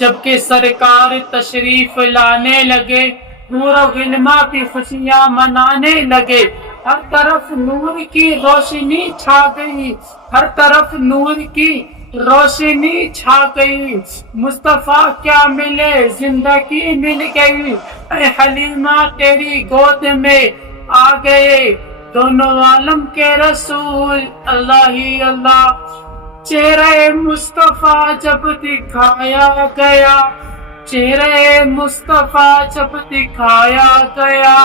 جبکہ سرکار تشریف لانے لگے، نور و غلما کی خوشیاں منانے لگے، ہر طرف نور کی روشنی چھا گئی، ہر طرف نور کی روشنی چھا گئی، مصطفیٰ کیا ملے زندگی مل گئی، اے حلیمہ تیری گود میں آ گئے دونوں عالم کے رسول، اللہ ہی اللہ۔ چہرہ مصطفیٰ جب دکھایا گیا، چہرہ مصطفیٰ جب دکھایا گیا،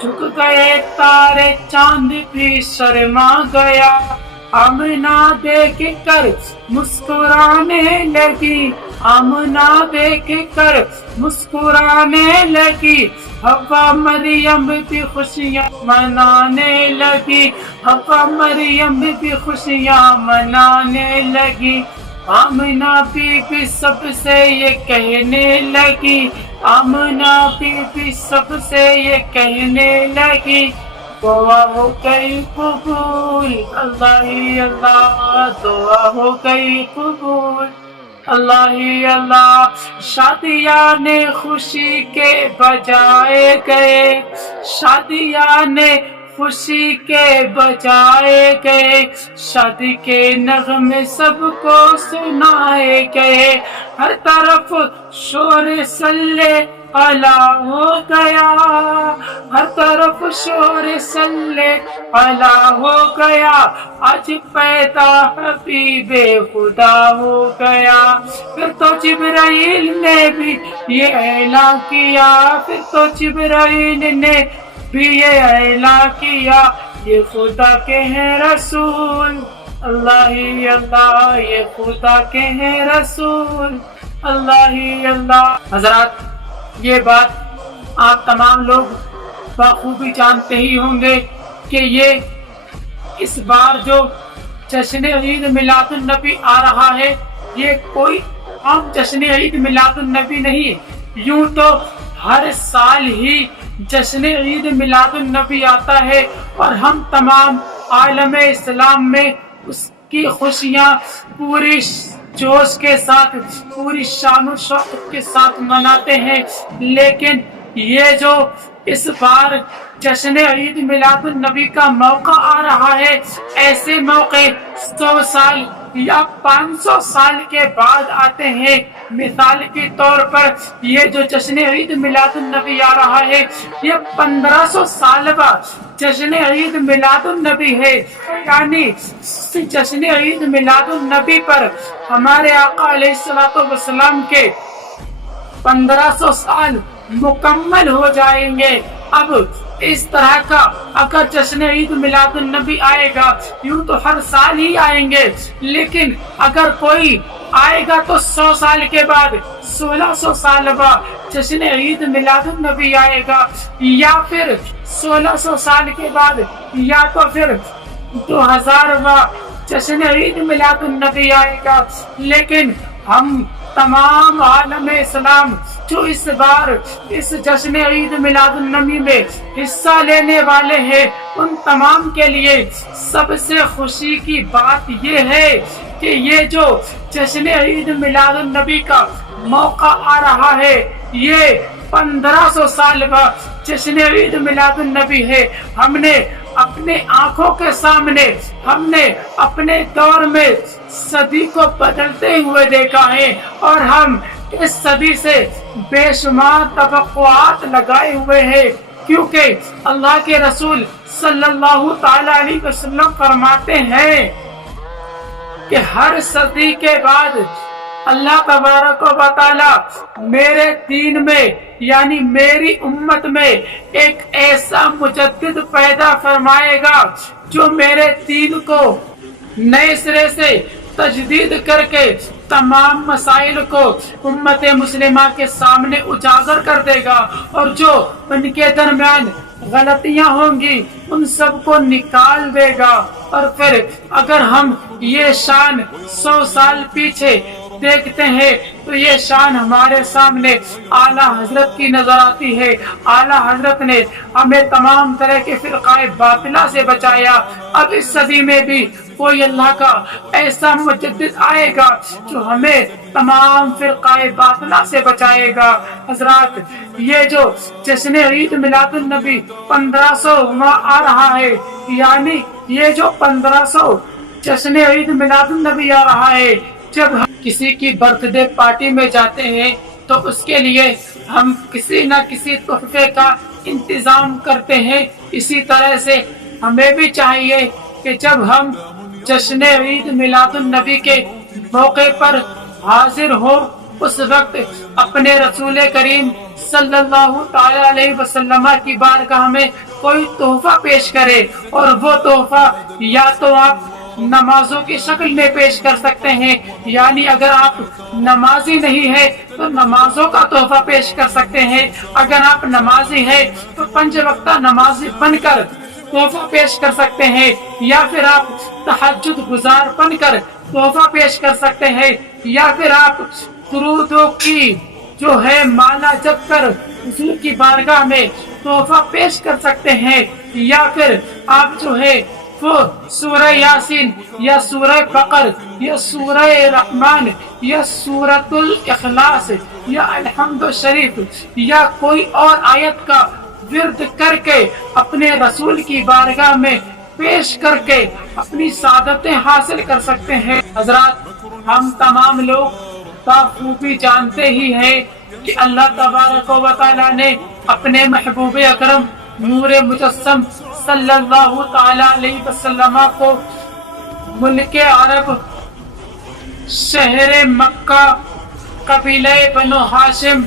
جھک گئے تارے چاند بھی شرما گیا، آمنہ دیکھ کر مسکرانے لگی، آمنہ دیکھ کر مسکرانے لگی، حوا مریم بھی خوشیاں منانے لگی، حوا مریم بھی خوشیاں منانے لگی، آمنہ بی بی سب سے یہ کہنے لگی، آمنہ بی بی سب سے یہ کہنے لگی، دعا ہو گئی قبول، اللہ ہی اللہ، دعا ہو گئی قبول، اللہ ہی اللہ۔ شادیاں نے خوشی کے بجائے گئے، شادیاں نے خوشی کے بجائے گئے، شادی کے نغمے سب کو سنائے گئے، ہر طرف شور صلی اللہ ہو گیا، ہر طرف شور صلی اللہ ہو گیا، آج پیدا حبیب خدا ہو گیا، پھر تو جبرائیل نے بھی یہ اعلان کیا، پھر تو جبرائیل نے بھی یہ اعلان کیا، یہ خدا کے ہیں رسول، اللہ ہی اللہ، یہ خدا کے ہیں رسول، اللہ ہی اللہ۔ حضرات، یہ بات آپ تمام لوگ بخوبی جانتے ہی ہوں گے کہ یہ اس بار جو جشن عید میلاد النبی آ رہا ہے، یہ کوئی عام جشن عید میلاد النبی نہیں، یوں تو ہر سال ہی جشن عید میلاد النبی آتا ہے اور ہم تمام عالم اسلام میں اس کی خوشیاں پوری جوش کے ساتھ، پوری شان و شوق کے ساتھ مناتے ہیں، لیکن یہ جو اس بار جشن عید میلاد النبی کا موقع آ رہا ہے، ایسے موقع 100 سال یا 500 سال کے بعد آتے ہیں۔ مثال کے طور پر یہ جو جشن عید میلاد النبی آ رہا ہے، یہ 1500 سال بعد جشن عید میلاد النبی ہے، یعنی جشن عید میلاد النبی پر ہمارے آقا علیہ الصلوۃ والسلام کے 1500 سال مکمل ہو جائیں گے۔ اب اس طرح کا اگر جشن عید میلاد النبی آئے گا، یوں تو ہر سال ہی آئیں گے، لیکن اگر کوئی آئے گا تو 100 سال کے بعد، 1600 سال بعد جشن عید میلاد النبی آئے گا، یا پھر 1600 سال کے بعد، یا تو پھر 2000 جشن عید میلاد النبی آئے گا۔ لیکن ہم تمام عالم اسلام جو اس بار اس جشن عید میلاد النبی میں حصہ لینے والے ہیں، ان تمام کے لیے سب سے خوشی کی بات یہ ہے کہ یہ جو جشن عید میلاد النبی کا موقع آ رہا ہے، یہ 1500 سال بعد جشن عید میلاد النبی ہے۔ ہم نے اپنے آنکھوں کے سامنے، ہم نے اپنے دور میں صدی کو بدلتے ہوئے دیکھا ہے، اور ہم اس صدی سے بے شمار توقعات لگائے ہوئے ہیں، کیونکہ اللہ کے رسول صلی اللہ تعالی علیہ وسلم فرماتے ہیں کہ ہر صدی کے بعد اللہ تبارک و تعالی میرے دین میں، یعنی میری امت میں ایک ایسا مجدد پیدا فرمائے گا جو میرے دین کو نئے سرے سے تجدید کر کے تمام مسائل کو امت مسلمہ کے سامنے اجاگر کر دے گا، اور جو ان کے درمیان غلطیاں ہوں گی ان سب کو نکال دے گا۔ اور پھر اگر ہم یہ شان 100 سال پیچھے دیکھتے ہیں تو یہ شان ہمارے سامنے اعلیٰ حضرت کی نظر آتی ہے۔ اعلیٰ حضرت نے ہمیں تمام طرح کے فرقہ باطلہ سے بچایا۔ اب اس صدی میں بھی کوئی اللہ کا ایسا مجدد آئے گا جو ہمیں تمام فرقہ باطلہ سے بچائے گا۔ حضرات، یہ جو جشن عید میلاد النبی 1500 آ رہا ہے، یعنی یہ جو 1500 جشن عید میلاد النبی آ رہا ہے، جب ہم کسی کی برتھ ڈے پارٹی میں جاتے ہیں تو اس کے لیے ہم کسی نہ کسی تحفے کا انتظام کرتے ہیں۔ اسی طرح سے ہمیں بھی چاہیے کہ جب ہم جشن عید میلاد النبی کے موقع پر حاضر ہو، اس وقت اپنے رسول کریم صلی اللہ تعالی علیہ وسلم کی بارگاہ میں کوئی تحفہ پیش کرے، اور وہ تحفہ یا تو آپ نمازوں کی شکل میں پیش کر سکتے ہیں، یعنی اگر آپ نمازی نہیں ہے تو نمازوں کا تحفہ پیش کر سکتے ہیں، اگر آپ نمازی ہیں تو 5 وقتہ نمازی بن کر تحفہ پیش کر سکتے ہیں، یا پھر آپ تہجد گزار بن کر تحفہ پیش کر سکتے ہیں، یا پھر آپ درودوں کی جو ہے مالا جپ کر حضور کی بارگاہ میں تحفہ پیش کر سکتے ہیں، یا پھر آپ جو ہے وہ سورہ یاسین یا سورہ بقر یا سورہ رحمان یا سورۃ الاخلاص یا الحمد شریف یا کوئی اور آیت کا ورد کر کے اپنے رسول کی بارگاہ میں پیش کر کے اپنی سعادتیں حاصل کر سکتے ہیں۔ حضرات، ہم تمام لوگ بخوبی جانتے ہی ہیں کہ اللہ تبارک و تعالی نے اپنے محبوب اکرم نور مجسم صلی اللہ تعالی علیہ وسلم کو ملک عرب، شہر مکہ، قبیلہ بنو ہاشم،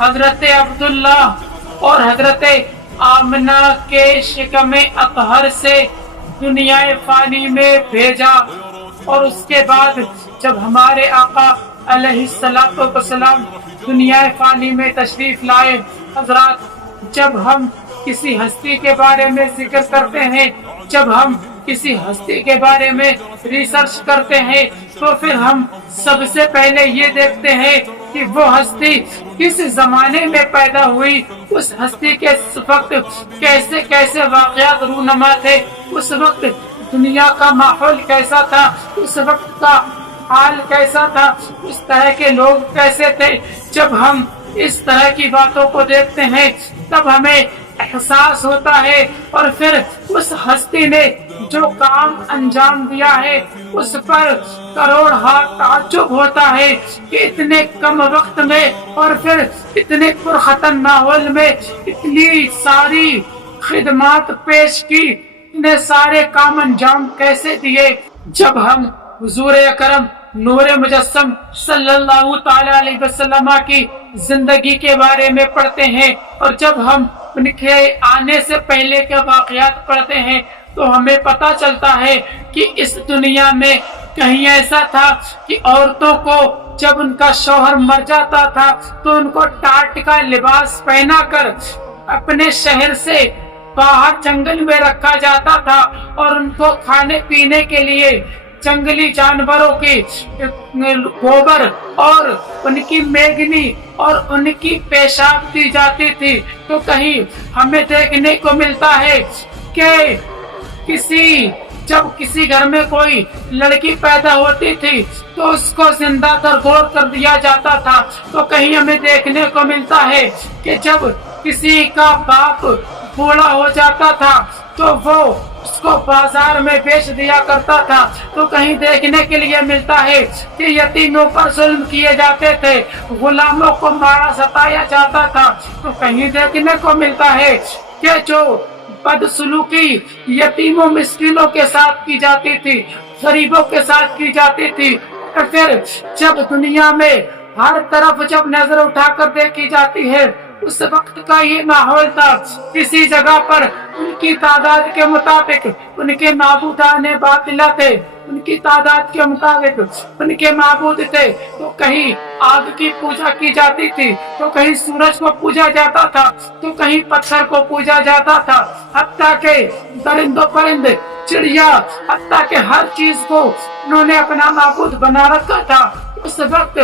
حضرت عبداللہ اور حضرت آمنہ کے شکم اطہر سے دنیا فانی میں بھیجا، اور اس کے بعد جب ہمارے آقا علیہ الصلوۃ والسلام دنیا فانی میں تشریف لائے، حضرات، جب ہم کسی ہستی کے بارے میں ذکر کرتے ہیں، جب ہم کسی ہستی کے بارے میں ریسرچ کرتے ہیں، تو پھر ہم سب سے پہلے یہ دیکھتے ہیں کہ وہ ہستی کس زمانے میں پیدا ہوئی، اس ہستی کے وقت کیسے کیسے واقعات رونما تھے، اس وقت دنیا کا ماحول کیسا تھا، اس وقت کا حال کیسا تھا، اس طرح کے لوگ کیسے تھے۔ جب ہم اس طرح کی باتوں کو دیکھتے ہیں تب ہمیں احساس ہوتا ہے، اور پھر اس ہستی نے جو کام انجام دیا ہے اس پر کروڑ ہاتھ تعجب ہوتا ہے کہ اتنے کم وقت میں اور پھر اتنے پرخطر ماحول میں اتنی ساری خدمات پیش کی، اتنے سارے کام انجام کیسے دیے۔ جب ہم حضور اکرم نور مجسم صلی اللہ تعالی علیہ وسلم کی زندگی کے بارے میں پڑھتے ہیں، اور جب ہم ان کے آنے سے پہلے کے واقعات پڑھتے ہیں تو ہمیں پتہ چلتا ہے کہ اس دنیا میں کہیں ایسا تھا کہ عورتوں کو جب ان کا شوہر مر جاتا تھا تو ان کو ٹاٹ کا لباس پہنا کر اپنے شہر سے باہر جنگل میں رکھا جاتا تھا، اور ان کو کھانے پینے کے لیے جنگلی جانوروں کی گوبر اور ان کی میگنی اور ان کی پیشاب دی جاتی تھی۔ تو کہیں ہمیں دیکھنے کو ملتا ہے کہ جب کسی گھر میں کوئی لڑکی پیدا ہوتی تھی تو اس کو زندہ درگور کر دیا جاتا تھا۔ تو کہیں ہمیں دیکھنے کو ملتا ہے کہ جب کسی کا باپ بوڑھا ہو جاتا تھا تو وہ اس کو بازار میں بیچ دیا کرتا تھا۔ تو کہیں دیکھنے کے لیے ملتا ہے کہ یتیموں پر ظلم کیے جاتے تھے، غلاموں کو مارا ستایا جاتا تھا۔ تو کہیں دیکھنے کو ملتا ہے کہ جو بدسلوکی یتیموں مسکینوں کے ساتھ کی جاتی تھی، غریبوں کے ساتھ کی جاتی تھی، پھر جب دنیا میں ہر طرف جب نظر اٹھا کر دیکھی جاتی ہے اس وقت کا یہ ماحول تھا۔ کسی جگہ پر ان کی تعداد کے مطابق ان کے معبودان باطلہ تھے، ان کی تعداد کے مطابق ان کے معبود تھے۔ تو کہیں آگ کی پوجا کی جاتی تھی، تو کہیں سورج کو پوجا جاتا تھا، تو کہیں پتھر کو پوجا جاتا تھا، حتیٰ کہ درند و پرند، چڑیا، حتیٰ کہ ہر چیز کو انہوں نے اپنا معبود بنا رکھا تھا۔ اس وقت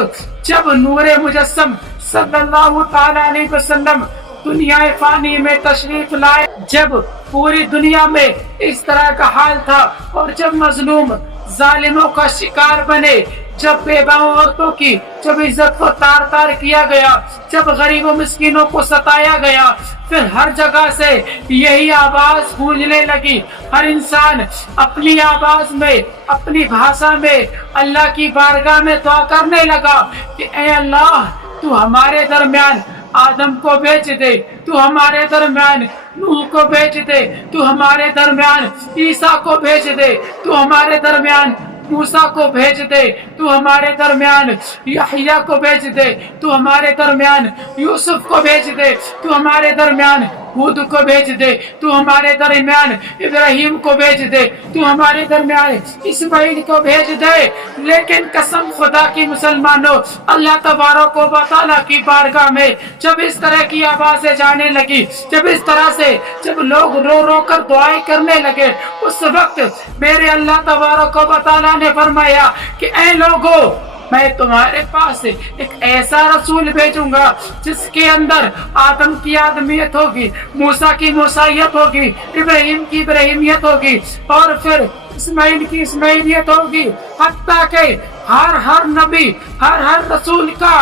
جب نور مجسم صلی اللہ تعالی علیہ وسلم دنیا فانی میں تشریف لائے، جب पूरी दुनिया में इस तरह का हाल था। और जब मजलूम जालिमों का शिकार बने, जब बेबाओं औरतों की जब इज्जत को तार तार किया गया, जब गरीबों मिस्किनों को सताया गया, फिर हर जगह से यही आवाज गूंजने लगी। हर इंसान अपनी आवाज में, अपनी भाषा में अल्लाह की बारगाह में दुआ करने लगा कि ऐ अल्लाह, तू हमारे दरमियान आदम को भेज दे, तू हमारे दरमियान नूह को भेज दे, तू हमारे दरमियान ईसा को भेज दे, तू हमारे दरमियान मूसा को भेज दे, तू हमारे दरमियान यहया को भेज दे, तू हमारे दरमियान यूसुफ को भेज दे, तू हमारे दरमियान हूद को भेज दे, तू हमारे दरमियान इब्राहिम को भेज दे, तू हमारे दरमियान इस्माइल को भेज दे। लेकिन कसम खुदा की मुसलमानों, अल्लाह तबारक व तआला की बारगाह में जब इस तरह की आवाजें जाने लगी, जब इस तरह से जब लोग रो रो कर दुआएं करने लगे, उस वक्त मेरे अल्लाह तबारक व तआला ने फरमाया कि ऐ लोगों, मैं तुम्हारे पास एक ऐसा रसूल भेजूंगा जिसके अंदर आदम की आदमियत होगी, मूसा की मूसाइयत होगी, इब्राहिम की इब्राहिमियत होगी, और फिर इस्माइल की इस्माइलियत होगी। हत्ता के हर नबी, हर रसूल का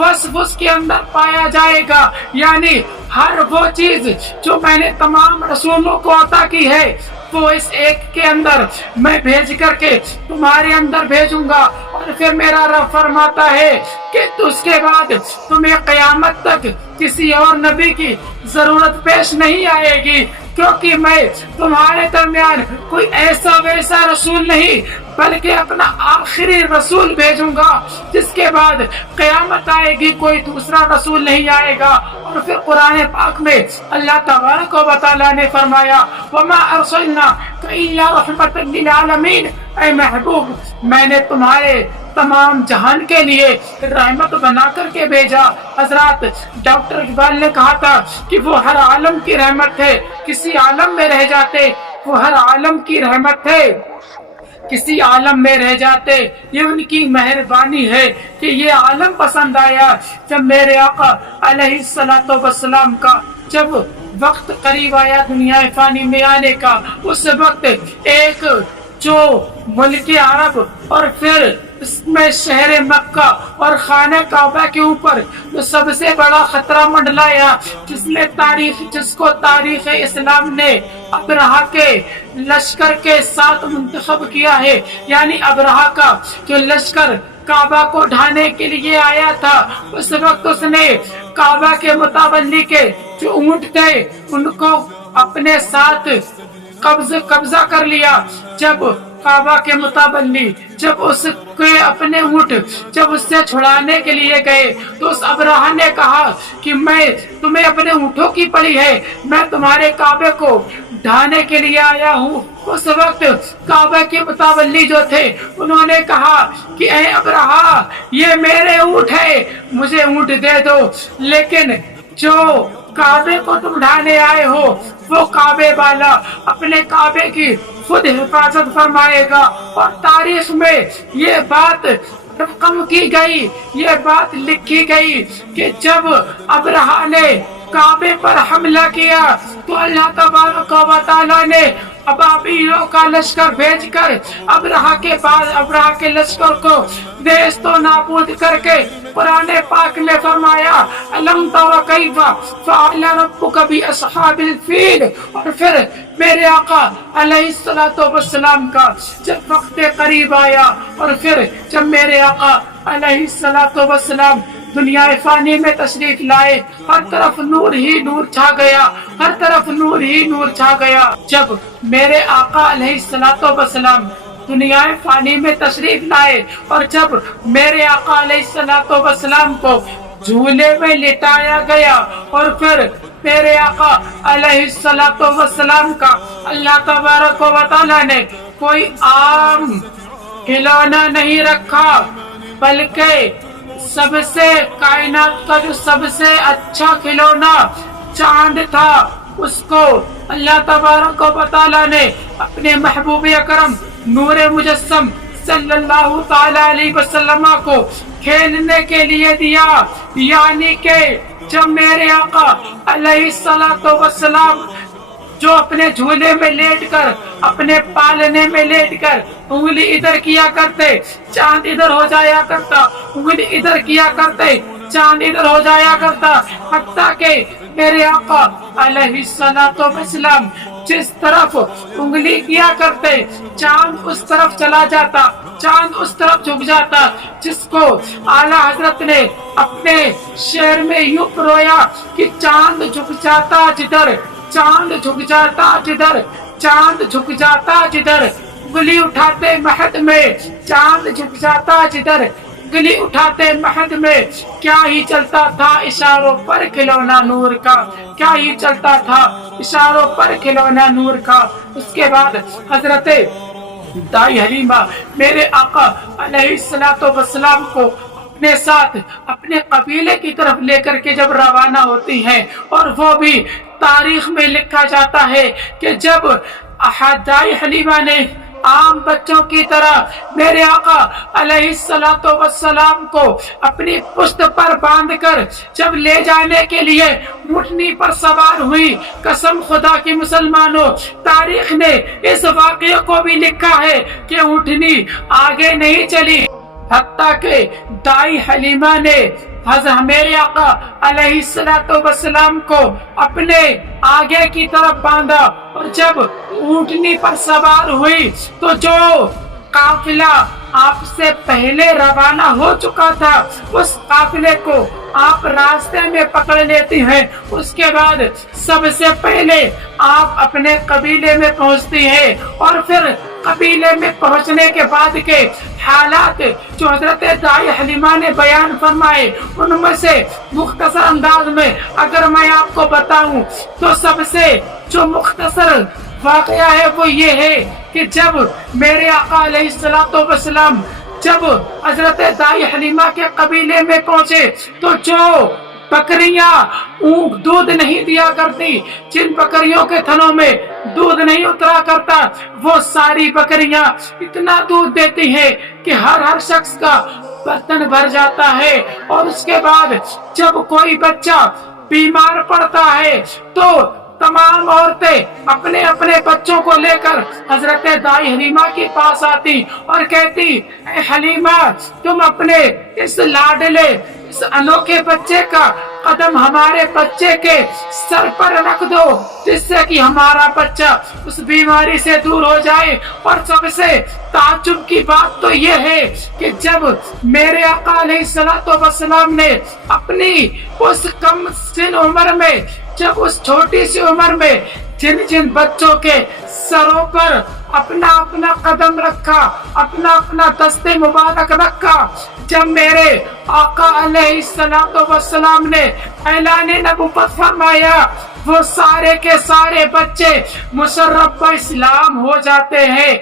वस के अंदर पाया जाएगा। यानी हर वो चीज जो मैंने तमाम रसूलों को अता की है, वो इस एक के अंदर मैं भेज करके तुम्हारे अंदर भेजूंगा। और फिर मेरा रब फरमाता है कि उसके बाद तुम्हें क़यामत तक किसी और नबी की जरूरत पेश नहीं आएगी, क्योंकि मैं तुम्हारे दरमियान कोई ऐसा वैसा रसूल नहीं, बल्कि अपना आखिरी रसूल भेजूंगा, जिसके बाद क़यामत आएगी कोई दूसरा रसूल नहीं आएगा। और फिर कुरान पाक में अल्लाह तबारक व तआला ने फरमाया, वमा अरसलनाका इल्ला रहमतन लिल आलमीन, ऐ महबूब, मैंने तुम्हारे तमाम जहान के लिए रहमत बना करके भेजा। हजरत डॉक्टर इकबाल ने कहा था कि वो हर आलम की रहमत है, किसी आलम में रह जाते, वो हर आलम की रहमत है, किसी आलम में रह जाते। ये उनकी मेहरबानी है कि ये आलम पसंद आया। जब मेरे आका अलैहिस्सलातु वस्सलाम का जब वक्त करीब आया दुनिया फानी में आने का, उस वक्त एक जो मुल्क अरब और फिर इसमें शहर मक्का और खाने काबा के ऊपर जो सबसे बड़ा खतरा मंडलाया, जिसको तारीख इस्लाम ने अबरहा के लश्कर के साथ मुंतखब किया है। यानी अबरहा का जो लश्कर काबा को ढाने के लिए आया था, उस वक्त उसने काबा के मुतावल्ली के जो ऊंट थे उनको अपने साथ कब्जा कर लिया। जब काबा के मुताबल्ली जब उसके अपने ऊंट जब उससे छुड़ाने के लिए गए, तो उस अबरहा ने कहा कि मैं तुम्हें अपने ऊंटों की पड़ी है, मैं तुम्हारे काबे को ढाने के लिए आया हूँ। उस वक्त काबा के मुतावल्ली जो थे उन्होंने कहा कि ऐ अबरहा, ये मेरे ऊंट है, मुझे ऊंट दे दो। लेकिन जो काबे को तुम ढाने आए हो, वो काबे वाला अपने काबे की खुद हिफाजत फरमाएगा। और तारीख में ये बात रकम की गई, ये बात लिखी गई कि जब अबरहा ने काबे पर हमला किया, तो अल्लाह तबारक व तआला ने अबाबीलों का लश्कर भेजकर अबरहा के लश्कर को नेस्तो नाबूद करके कुरान पाक में फरमाया, अलम तरा कैफा फअल रब्बुका बि अस्हाबिल फील। और फिर मेरे आका अलैहिस्सलातु वस्सलाम का जब वक्त करीब आया, और फिर जब मेरे आका अलैहिस्सलातु वस्सलाम दुनिया फानी में तशरीफ लाए, हर तरफ नूर ही नूर छा गया, हर तरफ नूर ही नूर छा गया। जब मेरे आका अलैहिस्सलातु वस्सलाम दुनिया फानी में तशरीफ लाए, और जब मेरे आका अलैहिस्सलातु वस्सलाम को झूले में लिटाया गया, और फिर मेरे आका अलैहिस्सलातु वस्सलाम का अल्लाह तबारक व तआला ने कोई आम खिलौना नहीं रखा, बल्कि सबसे कायनात का जो सबसे अच्छा खिलौना चांद था, उसको अल्लाह तबारक व तआला ने अपने महबूब अकरम नूरे मुजस्सम सल्लल्लाहु ताला अलैहि वसल्लम को खेलने के लिए दिया। यानी के जब मेरे आका अलैहिस्सलातु वस्सलाम जो अपने झूले में लेटकर, अपने पालने में लेटकर उंगली इधर किया करते, चांद इधर हो जाया करता, उंगली इधर किया करते, चांद इधर हो जाया करता। हत्ता के मेरे आका अलैहिस्सलातु वस्सलाम जिस तरफ उंगली किया करते, चांद उस तरफ चला जाता, चांद उस तरफ झुक जाता, जिसको आला हजरत ने अपने शेर में यूं रोया कि चांद झुक जाता जिधर, चांद झुक जाता जिधर, चांद झुक जाता जिधर, उंगली उठाते महद में, चांद झुक जाता जिधर, उंगली उठाते महद में। क्या ही चलता था इशारों पर खिलौना नूर का, क्या ही चलता था इशारों पर खिलौना नूर का। उसके बाद हजरत दाई हलीमा मेरे आका अलैहिस्सलातु वस्सलाम को अपने साथ अपने कबीले की तरफ लेकर के जब रवाना होती हैं, और वो भी तारीख में लिखा जाता है कि जब दाई हलीमा ने आम बच्चों की तरह मेरे आका अलैहिस्सलातु वस्सलाम को अपनी पुश्त पर बांधकर जब ले जाने के लिए ऊँटनी पर सवार हुई, कसम खुदा की मुसलमानों, तारीख ने इस वाक़ये को भी लिखा है कि ऊँटनी आगे नहीं चली, हत्ता के दाई हलीमा ने हज़रत मेरे आका अलैहिस्सलातु वस्सलाम को अपने आगे की तरफ बांधा। और जब ऊँटनी पर सवार हुई तो जो काफिला आपसे पहले रवाना हो चुका था, उस काफिले को आप रास्ते में पकड़ लेती हैं। उसके बाद सबसे पहले आप अपने कबीले में पहुंचती हैं, और फिर कबीले में पहुंचने के बाद के हालात जो हजरत दाई हलीमा ने बयान फरमाए, उनमें से मुख्तसर अंदाज में अगर मैं आपको बताऊं तो सबसे जो मुख्तसर वाकया है वो ये है कि जब मेरे आका अलैहिस्सलातु वस्सलाम जब हजरत दाई हलीमा के कबीले में पहुंचे तो जो बकरियां दूध नहीं दिया करती, जिन बकरियों के थनों में दूध नहीं उतरा करता, वो सारी बकरियां इतना दूध देती हैं कि हर शख्स का बर्तन भर जाता है। और उसके बाद जब कोई बच्चा बीमार पड़ता है तो तमाम औरतें अपने अपने बच्चों को लेकर हजरत दाई हलीमा के पास आती और कहती, हलीमा तुम अपने इस लाडले इस अनोखे बच्चे का कदम हमारे बच्चे के सर पर रख दो, जिससे कि हमारा बच्चा उस बीमारी से दूर हो जाए। और सबसे ताज्जुब की बात तो यह है कि जब मेरे आका अलैहिस्सलातु वस्सलाम ने अपनी उस कम सिन उम्र में, जब उस छोटी सी उम्र में जिन जिन बच्चों के सरों पर अपना अपना कदम रखा, अपना अपना दस्ते मुबारक रखा, जब मेरे आका अलैहिस्सलातु वस्सलाम ने ऐलान नबुव्वत फरमाया, वो सारे के सारे बच्चे मुशर्रफ इस्लाम हो जाते हैं।